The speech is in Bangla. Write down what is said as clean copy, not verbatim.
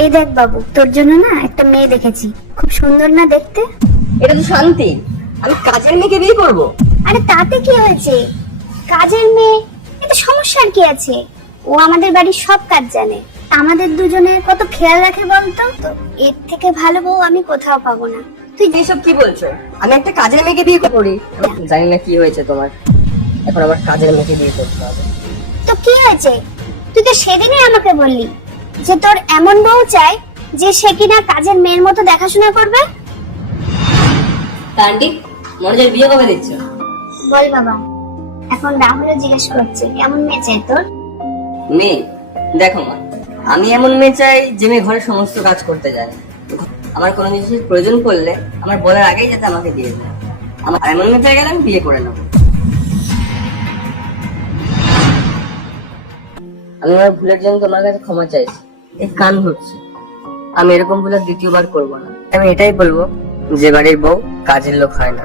এই দেখ বাবু, তোর জন্য না একটা মেয়ে দেখেছি, খুব সুন্দর না দেখতে? এটা তো শান্তি, আমি কাজের মেয়েকে বিয়ে করব? আরে তাতে কি হয়েছে, কাজের মেয়ে, এতে সমস্যার কি আছে? ও আমাদের বাড়ির সব কাজ জানে, আমাদের দুজনের কত খেয়াল রাখে বলতো। তো এর থেকে ভালো বউ আমি কোথাও পাবো না। তুই এসব কি বলছো? আমি একটা কাজের মেয়েকে বিয়ে করি? জানি না কি হয়েছে তোমার, এখন আবার কাজের মেয়েকে বিয়ে করতে হবে। তো কি হয়েছে? তুই তো সেদিনই আমাকে বললি যে তোর এমন বউ চাই যে সে কিনা কাজের মেয়ের মতো দেখাশোনা করবে। আন্টি, মনোজের বিয়ে কবে দিচ্ছ? বল বাবা, এখন রাহুলও জিজ্ঞেস করছে কেমন মেয়ে চাই তোর। মেয়ে দেখো মা, আমি এমন মেয়ে চাই যে মেয়ে ঘরের সমস্ত কাজ করতে জানে। আমার কোনো জিনিসের প্রয়োজন পড়লে আমার বলার আগেই যাতে আমাকে দিয়ে দেয়। আমার এমন মেয়ে পেয়ে গেলে আমি বিয়ে করে নেবো। আমি আমার ভুলের জন্য তোমার কাছে ক্ষমা চাইছি, এই কান ধরছি। আমি এরকম ভুল আর দ্বিতীয়বার করবো না। আমি এটাই বলবো, যে বাড়ির বউ কাজের লোক হয় না।